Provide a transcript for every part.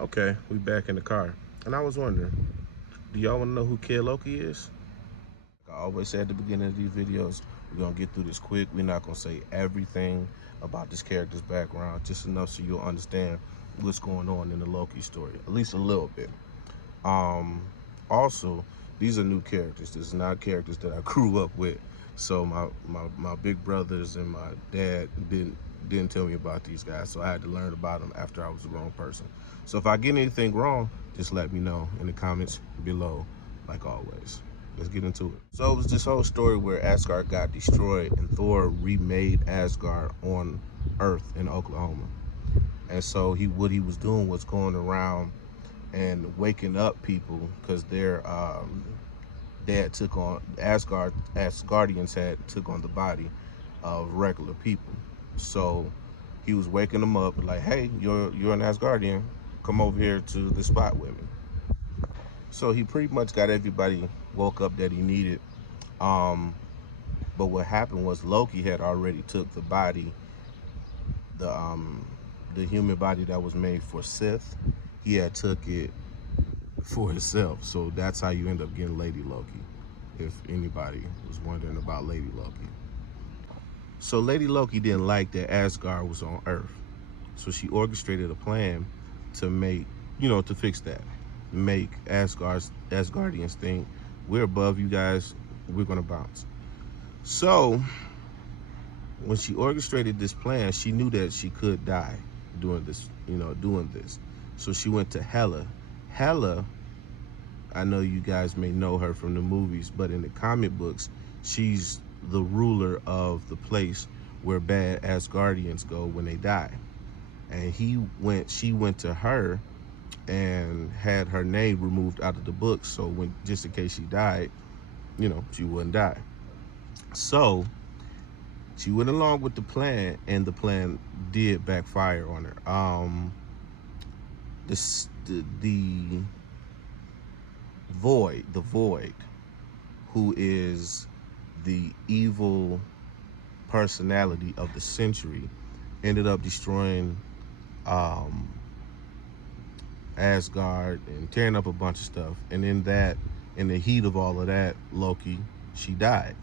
Okay, we back in the car. And I was wondering, do y'all want to know who Kid Loki is? Like I always say at the beginning of these videos, we're going to get through this quick. We're not going to say everything about this character's background, just enough so you'll understand what's going on in the Loki story, at least a little bit. Um, Also, these are new characters. This is not characters that I grew up with. So my big brothers and my dad didn't tell me about these guys, so I had to learn about them after I was a grown person. So if I get anything wrong, just let me know in the comments below, like always. Let's get into it. So it was this whole story where Asgard got destroyed and Thor remade Asgard on Earth in Oklahoma. And so what he was doing was going around and waking up people because their dad took on Asgardians had took on the body of regular people. So he was waking them up like, hey, you're an Asgardian, come over here to the spot with me. So he pretty much got everybody woke up that he needed. um but what happened was Loki had already took the body, the the human body that was made for Sith. He had took it for himself. So that's how you end up getting Lady Loki, if anybody was wondering about Lady Loki. So Lady Loki didn't like that Asgard was on Earth. So she orchestrated a plan to make, to fix that. Make Asgardians think, we're above you guys, we're gonna bounce. So when she orchestrated this plan, she knew that she could die doing this. So she went to Hela. Hela, I know you guys may know her from the movies, but in the comic books, she's the ruler of the place where bad Asgardians go when they die. And she went to her and had her name removed out of the book, so just in case she died, she wouldn't die. So she went along with the plan, and the plan did backfire on her. The Void, who is the evil personality of the century, ended up destroying Asgard and tearing up a bunch of stuff. And in the heat of all of that, Loki, she died.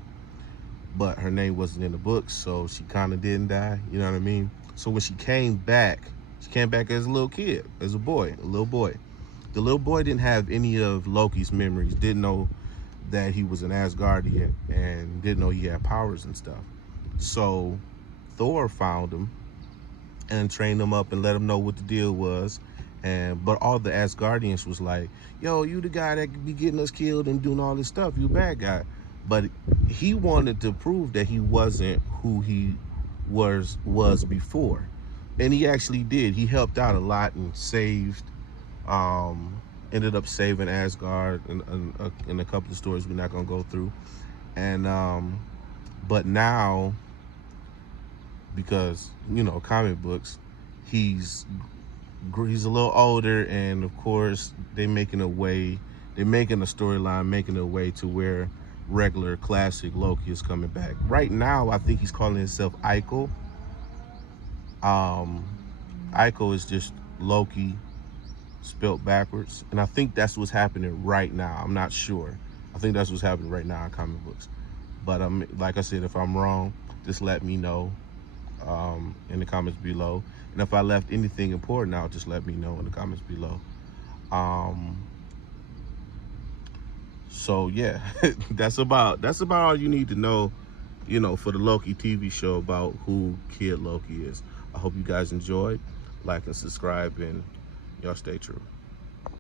But her name wasn't in the book, so she kind of didn't die, you know what I mean? So when she came back as a little kid, as a little boy. The little boy didn't have any of Loki's memories, didn't know that he was an Asgardian, and didn't know he had powers and stuff. So Thor found him and trained him up and let him know what the deal was. But all the Asgardians was like, yo, you the guy that could be getting us killed and doing all this stuff, you a bad guy. But he wanted to prove that he wasn't who he was before. And he actually did. He helped out a lot and ended up saving Asgard in a couple of stories we're not gonna go through. And but now, because comic books, he's a little older, and of course they're making a storyline, making a way to where regular classic Loki is coming back. Right now, I think he's calling himself Eichel. Eichel is just Loki spelled backwards, and I think that's what's happening right now. I'm not sure. I think that's what's happening right now in comic books. But like I said, if I'm wrong, just let me know in the comments below. And if I left anything important out, just let me know in the comments below. So yeah, that's about all you need to know, for the Loki TV show about who Kid Loki is. I hope you guys enjoyed. Like and subscribe, and y'all stay true.